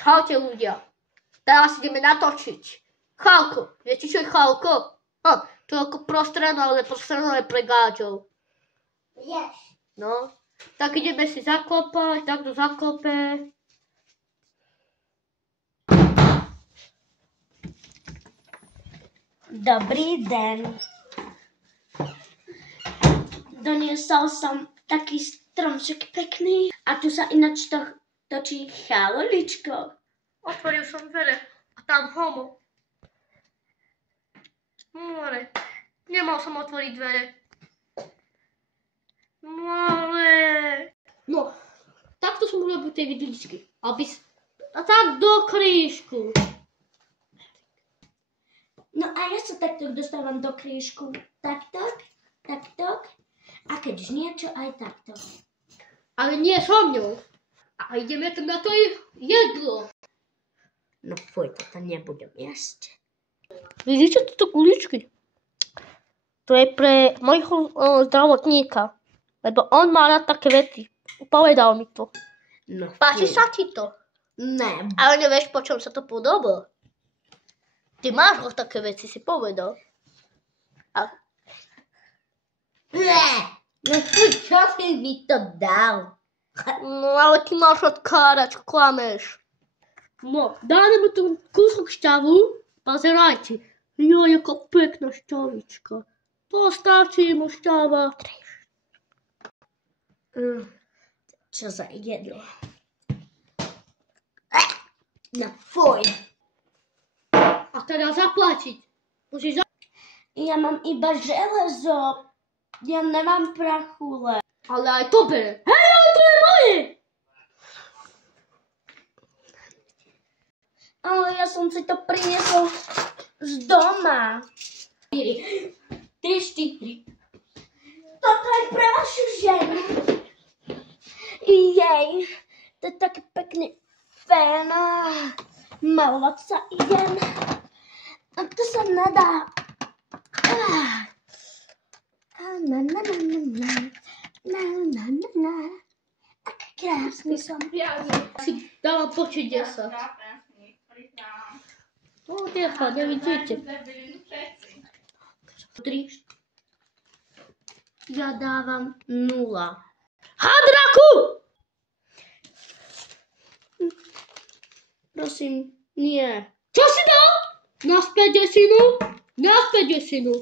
Čaute ľudia, teraz ideme natočiť chálku. Viete, čo je chálko? To je ako prostredno, ale prostredno je pre gáčov. Vieš. No, tak ideme si zakopať, takto zakope. Dobrý den. Doniesol som taký stromček pekný a tu sa ináč to točí chaloličko. Otvoril som dvere a tam homo. More, nemal som otvoriť dvere. More. No, takto som urobil tie vidličky. A tak do krížku. No a ja sa takto dostávam do krížku. Takto. A keď už niečo, aj takto. Ale nie so mňou. A ideme tam na to jedlo. No fuj, to nebudem jesť. Vidíte toto kuličky? To je pre mojho zdravotníka. Lebo on má rád také veci. Povedal mi to. No Páči fuj. sa ti to? Ne. Ale nevieš, po čom sa to podobá. Ty máš ho také veci, si povedal. No fuj, čo si mi to dal? No ale ty máš odkladať, klameš. No, dáme mu tu kúsok šťavu. Pozerajte. Jo, jaká pekná šťavička. To stačí mu šťava. Čo za jedlo? No fuj. A teda zaplatiť. Musíš Ja mám iba železo. Ja nemám prachule. Ale aj to bere. Hej, ale to je moje! Ale ja som si to priniesol z doma. 3, 4. Toto je pre vašu ženu. Jej, to je taký pekný fén. Malovať sa idem. A to sa nedá. Aký krásny som. Si dávam počuť 10. No, ticho, nevidíte. 3. Ja dávam 0. Hadraku! Prosím, nie. Čo si dal? Naspäť desinu? Naspäť desinu.